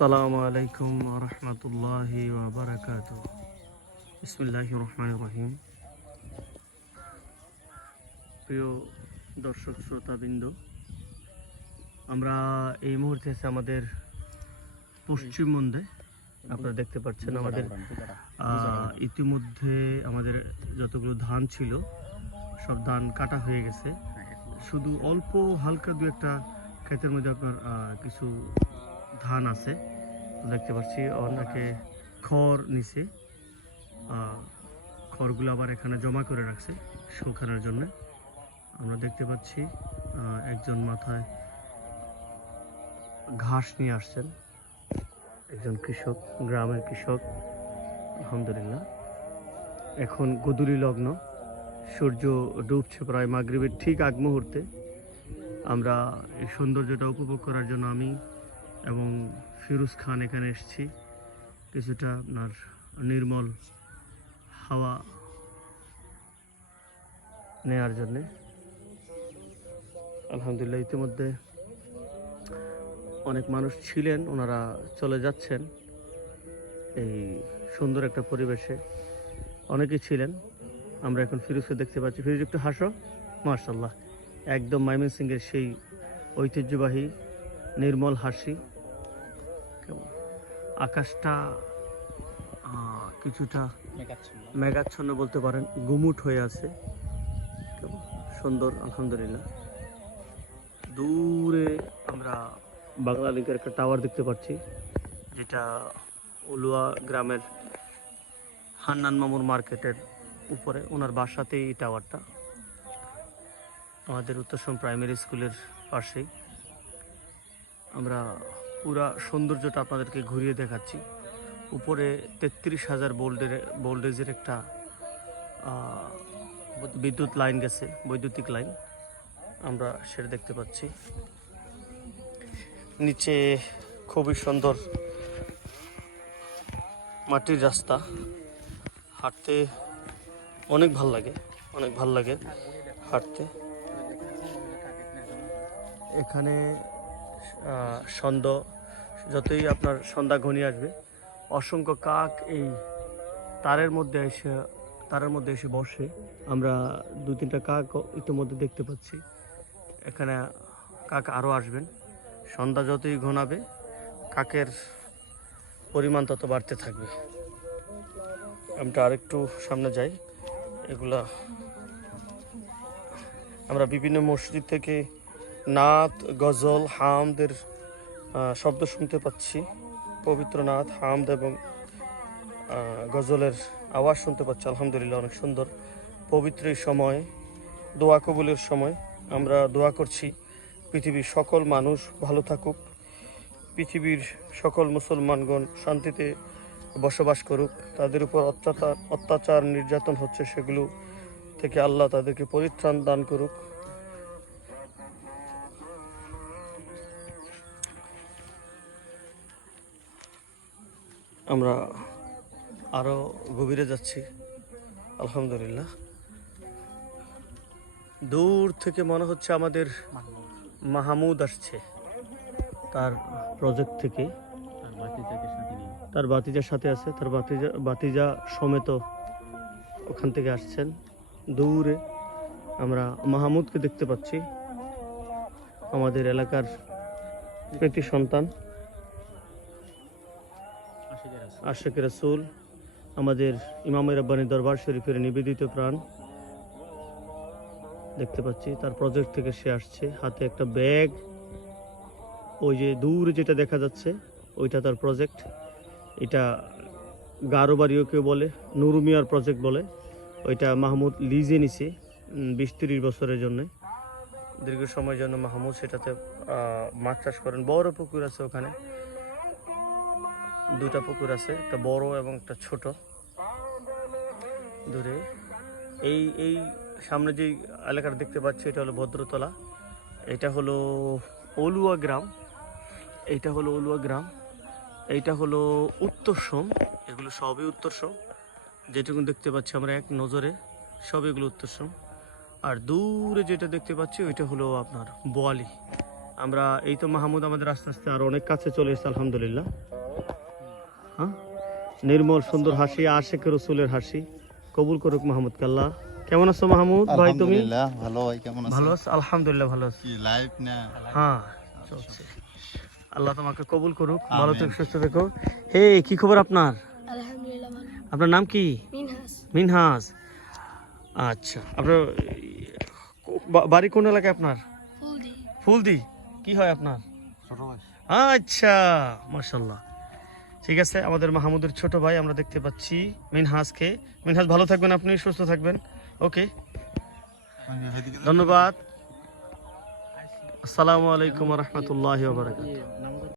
আসসালামু আলাইকুম রহমতুল্লাহি ওয়া বিসমিল্লাহির রহমানির রহিম। প্রিয় দর্শক শ্রোতাবৃন্দ, আমরা এই মুহূর্তে আছি আমাদের পশ্চিমবঙ্গে। আপনারা দেখতে পাচ্ছেন আমাদের ইতিমধ্যে আমাদের যতগুলো ধান ছিল সব ধান কাটা হয়ে গেছে। শুধু অল্প হালকা দু একটা ক্ষেতের মধ্যে আপনার কিছু ধান আছে দেখতে পাচ্ছি। অনেকে খড় নিচে খড়গুলো আবার এখানে জমা করে রাখছে শুকানোর জন্য। আমরা দেখতে পাচ্ছি একজন মাথায় ঘাস নিয়ে আসছেন, একজন কৃষক, গ্রামের কৃষক। আলহামদুলিল্লাহ, এখন গোধূলি লগ্ন, সূর্য ডুবছে প্রায় মাগরিবের ঠিক আগ মুহূর্তে। আমরা এই সৌন্দর্যটা উপভোগ করার জন্য আমি এবং ফিরোজ খান এখানে এসেছি কিছুটা আপনার নির্মল হাওয়া নেওয়ার জন্যে। আলহামদুলিল্লাহ, ইতিমধ্যে অনেক মানুষ ছিলেন, ওনারা চলে যাচ্ছেন। এই সুন্দর একটা পরিবেশে অনেকেই ছিলেন। আমরা এখন ফিরোজকে দেখতে পাচ্ছি। ফিরোজ, একটু হাসো। মাশাআল্লাহ, একদম ময়মনসিংহের সেই ঐতিহ্যবাহী নির্মল হাসি। আকাশটা কিছুটা মেঘাচ্ছন্ন বলতে পারেন, গুমুট হয়ে আছে, সুন্দর। আলহামদুলিল্লাহ, দূরে আমরা বাংলা লিঙ্কের একটা টাওয়ার দেখতে পাচ্ছি, যেটা উলুয়া গ্রামের হান্নান মামুর মার্কেটের উপরে, ওনার বাসাতেই এই টাওয়ারটা। আমাদের উত্তরসম প্রাইমারি স্কুলের পাশেই। আমরা পুরা সৌন্দর্যটা আপনাদেরকে ঘুরিয়ে দেখাচ্ছি। উপরে 33,000 ভোল্টেজের একটা বিদ্যুৎ লাইন গেছে, বৈদ্যুতিক লাইন, আমরা সেটা দেখতে পাচ্ছি। নিচে খুবই সুন্দর মাটির রাস্তা, হাঁটতে অনেক ভাল লাগে, অনেক ভাল লাগে হাঁটতে। এখানে যতই আপনার সন্ধ্যা ঘনিয়ে আসবে, অসংখ্য কাক এই তারের মধ্যে এসে বসে। আমরা 2-3টা কাক ইতিমধ্যে দেখতে পাচ্ছি। এখানে কাক আরও আসবেন। সন্ধ্যা যতই ঘনাবে, কাকের পরিমাণ তত বাড়তে থাকবে। আমরা আরেকটু সামনে যাই। এগুলা আমরা বিভিন্ন মসজিদ থেকে নাত, গজল, হামদের শব্দ শুনতে পাচ্ছি। পবিত্র নাত, হামদ এবং গজলের আওয়াজ শুনতে পাচ্ছি। আলহামদুলিল্লাহ, অনেক সুন্দর পবিত্র এই সময়, দোয়া কবুলের সময়। আমরা দোয়া করছি পৃথিবীর সকল মানুষ ভালো থাকুক, পৃথিবীর সকল মুসলমানগণ শান্তিতে বসবাস করুক, তাদের উপর অত্যাচার নির্যাতন হচ্ছে সেগুলো থেকে আল্লাহ তাদেরকে পরিত্রাণ দান করুক। আমরা আরো গভীরে যাচ্ছি। আলহামদুলিল্লাহ, দূর থেকে মনে হচ্ছে আমাদের মাহমুদ আসছে তার প্রজেক্ট থেকে। তার বাতিজার সাথে আছে, তার বাতিজা সমেত ওখান থেকে আসছেন। দূরে আমরা মাহমুদকে দেখতে পাচ্ছি, আমাদের এলাকার কৃতি সন্তান, আশিক রাসূল, আমাদের ইমাম রাব্বানী দরবার শরীফের নিবেদিত প্রাণ দেখতে পাচ্ছি। তার প্রজেক্ট থেকে সে আসছে, হাতে একটা ব্যাগ। ওই যে দূরে যেটা দেখা যাচ্ছে ওইটা তার প্রজেক্ট। এটা গারোবাড়িও কেউ বলে, নুরুমিয়ার প্রজেক্ট বলে। ওইটা মাহমুদ লিজে নিছে 20-30 বছরের জন্য, দীর্ঘ সময়ের জন্য মাহমুদ সেটাতে মাছ চাষ করেন। বড় পুকুর আছে ওখানে, 2টা পুকুর আছে, একটা বড় এবং একটা ছোট। দূরে এই সামনে যে এলাকাটা দেখতে পাচ্ছি, এটা হলো ভদ্রতলা, এটা হলো অলুয়া গ্রাম, এইটা হলো অলুয়া গ্রাম, এইটা হলো উত্তরসম। এগুলো সবই উত্তরসম, যেটুকু দেখতে পাচ্ছি আমরা এক নজরে, সব এগুলো উত্তরসম। আর দূরে যেটা দেখতে পাচ্ছি ওইটা হলো আপনার বোয়ালি। আমরা এই তো মাহমুদ আমাদের আস্তে আস্তে আরো অনেক কাছে চলে এসেছে আলহামদুলিল্লাহ। হ্যাঁ, নির্মল সুন্দর হাসি, আশেকের রসুলের হাসি, কবুল করুক মাহমুদ কাল্লা। কেমন আছো মাহমুদ ভাই? তুমি ভালো ভাই, কেমন আছো? ভালো আছো? আলহামদুলিল্লাহ ভালো আছি। কি লাইভ না? হ্যাঁ চলছে। আল্লাহ তোমাকে কবুল করুক, ভালো থেকো, সুস্থ থেকো। হে, কি খবর আপনার? আলহামদুলিল্লাহ ভালো। আপনার নাম কি? মিনহাস। মিনহাজ। আচ্ছা, আপনার বাড়ি কোন এলাকায় আপনার? ফুলদি। ফুলদি। কি হয় আপনার? ছোট ভাই। আচ্ছা, মাশাআল্লাহ। ঠিক আছে, আমাদের মাহমুদের ছোট ভাই আমরা দেখতে পাচ্ছি মিনহাজকে। মিনহাজ ভালো থাকবেন, আপনি সুস্থ থাকবেন। ওকে, ধন্যবাদ। আসসালামু আলাইকুম ওয়া রাহমাতুল্লাহি ওয়া বারাকাতুহু।